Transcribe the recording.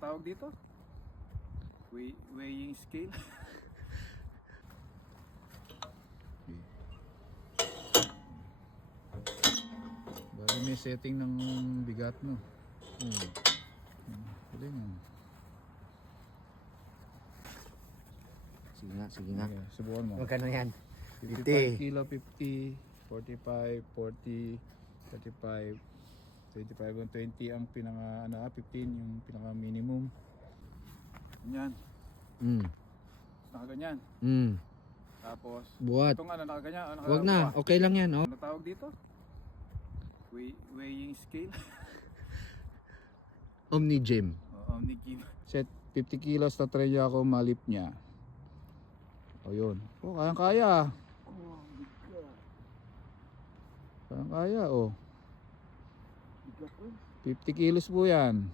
tawag dito? Weighing scale. Bali may setting ng bigat no. Pwede nga. Sige nga. Okay, subukan mo. Magkano yan? 55 kilo, 50, 45, 40, 35, 25 and 20 ang pinaka 15 yung pinaka minimum. Ganyan. Nakaganyan. Tapos Buhat. itong nakaganyan. Wag na, okay lang yan, oh. Ano tawag dito? Weighing scale. Omni Gym. Omni-Gym. Set 50 kilos na try ako malip niya. O yun. Oh, kayang-kaya. Kayang-kaya, oh. 50 kilos po yan.